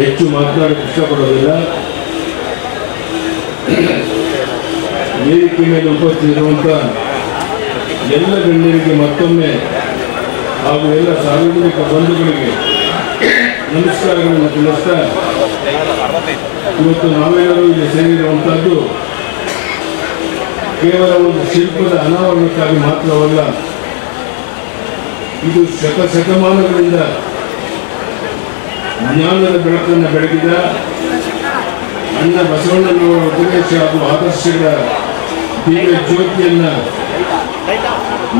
ಹೆಚ್ಚು ಮಾತನಾಡಕ್ಕೆ ಇಷ್ಟಪಡೋದಿಲ್ಲ. ವೇದಿಕೆ ಮೇಲೆ ಉಪಸ್ಥಿತಿರುವಂಥ ಎಲ್ಲ ಗಣ್ಯರಿಗೆ ಮತ್ತೊಮ್ಮೆ ಹಾಗೂ ಎಲ್ಲ ಸಾರ್ವಜನಿಕ ಬಂಧುಗಳಿಗೆ ನಮಸ್ಕಾರಗಳನ್ನು ತಿಳಿಸ್ತಾ, ಇವತ್ತು ನಾವೆಲ್ಲರೂ ಇಲ್ಲಿ ಸೇರಿರುವಂಥದ್ದು ಕೇವಲ ಒಂದು ಶಿಲ್ಪದ ಅನಾವರಣಕ್ಕಾಗಿ ಮಾತ್ರವಲ್ಲ, ಇದು ಶತಮಾನಗಳಿಂದ ಜ್ಞಾನದ ಬೆಳಕನ್ನು ಬೆಳಗಿದ ಅಣ್ಣ ಬಸವಣ್ಣನವರ ಉಪದೇಶ ಹಾಗೂ ಆದರ್ಶಗಳ ದಿವ್ಯ ಜ್ಯೋತಿಯನ್ನು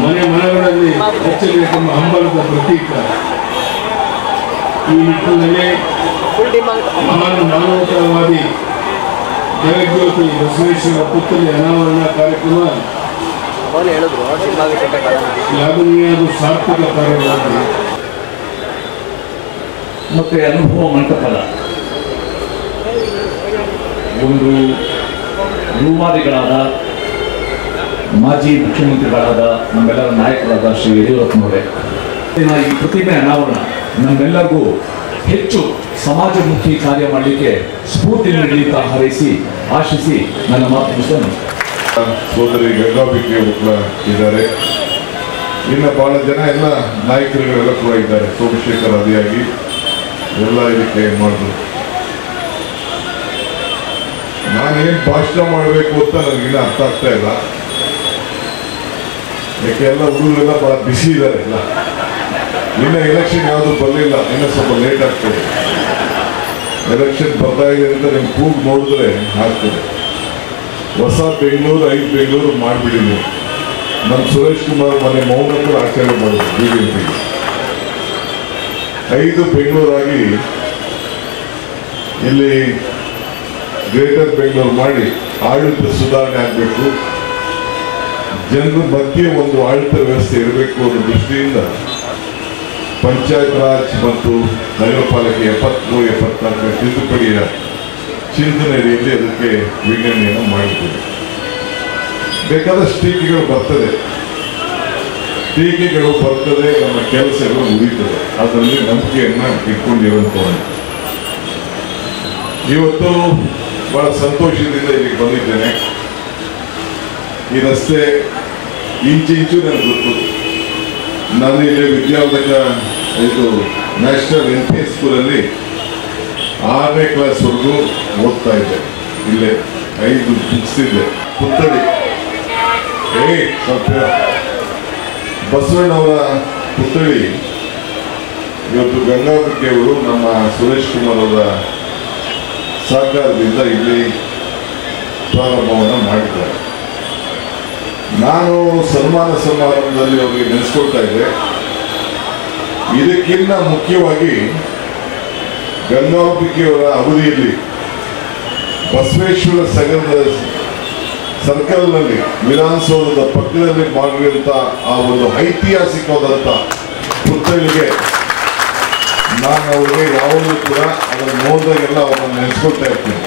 ಮನೆ ಮನಗಳಲ್ಲಿ ಹೆಚ್ಚಬೇಕೆಂಬ ಹಂಬಲದ ಪ್ರತೀಕ. ಈ ನಿಟ್ಟಿನಲ್ಲಿ ಮಹಾನ್ ಮಾನವತಾವಾದಿ ಜಗಜ್ಯೋತಿ ಬಸವೇಶ್ವರ ಪುತ್ಥಳಿ ಅನಾವರಣ ಕಾರ್ಯಕ್ರಮ ಶ್ಲಾಘನೀಯವಾದ ಸಾರ್ಥಕ ಕಾರ್ಯವಾಗಿದೆ. ಮತ್ತು ಅನುಭವ ಮಂಟಪದ ಒಂದು ರೂವಾರಿಗಳಾದ ಮಾಜಿ ಮುಖ್ಯಮಂತ್ರಿಗಳಾದ ನಮ್ಮೆಲ್ಲರ ನಾಯಕರಾದ ಶ್ರೀ ಯಡಿಯೂರಪ್ಪನವರೇ, ಈ ಪ್ರತಿಮೆ ಅನಾವರಣ ನಮ್ಮೆಲ್ಲರಿಗೂ ಹೆಚ್ಚು ಸಮಾಜಮುಖಿ ಕಾರ್ಯ ಮಾಡಲಿಕ್ಕೆ ಸ್ಫೂರ್ತಿ ನೀಡಲಿಕ್ಕೆ ಹಾರೈಸಿ ಆಶಿಸಿ ನನ್ನ ಮಾತು ಮುಗಿಸ್ತೇನೆ. ಸೋದರಿ ಗಂಗಾಂಬಿಕೆ ಕೂಡ ಇದ್ದಾರೆ. ಇನ್ನು ಬಹಳ ಜನ ಎಲ್ಲ ನಾಯಕರುಗಳೆಲ್ಲ ಕೂಡ ಇದ್ದಾರೆ. ಸೋಮಶೇಖರ್ ಆದಿಯಾಗಿ ಎಲ್ಲ ಇದಕ್ಕೆ ಮಾಡಿದ್ರು. ನಾನೇನು ಭಾಷಣ ಮಾಡಬೇಕು ಅಂತ ನನಗಿನ್ನ ಅರ್ಥ ಆಗ್ತಾ ಇಲ್ಲ. ಯಾಕೆ ಎಲ್ಲ ಹುಡುಗರೆಲ್ಲ ಬಹಳ ಬಿಸಿ ಇದ್ದಾರೆ. ಎಲ್ಲ ಇನ್ನು ಎಲೆಕ್ಷನ್ ಯಾವುದು ಬರಲಿಲ್ಲ, ಇನ್ನೂ ಸ್ವಲ್ಪ ಲೇಟ್ ಆಗ್ತದೆ. ಎಲೆಕ್ಷನ್ ಬರ್ತಾ ಇದೆ ಅಂತ ನಿಮ್ಮ ಕೂಗು ನೋಡಿದ್ರೆ ಆಗ್ತದೆ. ಹೊಸ ಬೆಂಗಳೂರು 5 ಬೆಂಗಳೂರು ಮಾಡಿಬಿಡಿ ನೀವು. ನಮ್ಮ ಸುರೇಶ್ ಕುಮಾರ್ ಮನೆ ಮೌನ ಕೂಡ ಆಚರಣೆ ಮಾಡಿದ್ರು BJP 5 ಬೆಂಗಳೂರಾಗಿ ಇಲ್ಲಿ ಗ್ರೇಟರ್ ಬೆಂಗಳೂರು ಮಾಡಿ ಆಡಳಿತ ಸುಧಾರಣೆ ಆಗಬೇಕು, ಜನರ ಮಧ್ಯೆ ಒಂದು ಆಡಳಿತ ವ್ಯವಸ್ಥೆ ಇರಬೇಕು ಅನ್ನೋ ದೃಷ್ಟಿಯಿಂದ ಪಂಚಾಯತ್ ರಾಜ್ ಮತ್ತು ನಗರ ಪಾಲಿಕೆ 73-74 ತಿದ್ದುಪಡಿಯ ಚಿಂತನೆ ರೀತಿ ಅದಕ್ಕೆ ವಿಂಗಡಣೆಯನ್ನು ಮಾಡಿದ್ದೇವೆ. ಬೇಕಾದಷ್ಟು ಟೀಕೆಗಳು ಬರ್ತದೆ, ನಮ್ಮ ಕೆಲಸಗಳು ಮುಗಿತದೆ. ಅದರಲ್ಲಿ ನಂಬಿಕೆಯನ್ನು ಇಟ್ಕೊಂಡಿರುವಂಥದ್ದು. ಇವತ್ತು ಬಹಳ ಸಂತೋಷದಿಂದ ಇಲ್ಲಿಗೆ ಬಂದಿದ್ದೇನೆ. ಈ ರಸ್ತೆ ಇಂಚು ನನಗೆ ಗೊತ್ತು. ನಾನು ಇಲ್ಲಿ ವಿದ್ಯಾವರ್ಧಕ ಇದು ನ್ಯಾಷನಲ್ NP ಸ್ಕೂಲಲ್ಲಿ 6ನೇ ಕ್ಲಾಸ್ವರೆಗೂ ಓದ್ತಾ ಇದ್ದೆ. ಇಲ್ಲೇ 5 ಮುಗಿಸಿದ್ದೆ. ಪುತ್ಥಳಿ ಸ್ವಲ್ಪ ಬಸವಣ್ಣವರ ಪುತ್ಥಳಿ ಇವತ್ತು ಗಂಗಾಂಬಿಕೆಯವರು ನಮ್ಮ ಸುರೇಶ್ ಕುಮಾರ್ ಅವರ ಸಹಕಾರದಿಂದ ಇಲ್ಲಿ ಪ್ರಾರಂಭವನ್ನು ಮಾಡಿದ್ದಾರೆ. ನಾನು ಸನ್ಮಾನ ಸಮಾರಂಭದಲ್ಲಿ ಅವರಿಗೆ ನೆನೆಸ್ಕೊಳ್ತಾ ಇದ್ದೆ. ಇದಕ್ಕಿಂತ ಮುಖ್ಯವಾಗಿ ಗಂಗಾಂಬಿಕೆಯವರ ಅವಧಿಯಲ್ಲಿ ಬಸವೇಶ್ವರ ಸರ್ಕಲ್ನಲ್ಲಿ ವಿಧಾನಸೌಧದ ಪಕ್ಕದಲ್ಲಿ ಮಾಡಿರುವಂಥ ಆ ಒಂದು ಐತಿಹಾಸಿಕವಾದಂಥ ಪುತ್ಥಳಿಗೆ ನಾನು ಅವರಿಗೆ ಯಾವಾಗಲೂ ಕೂಡ ಅದನ್ನು ನೋಡಿದಾಗೆಲ್ಲ ಅವರನ್ನು ನೆನೆಸ್ಕೊಳ್ತಾ ಇರ್ತೀನಿ.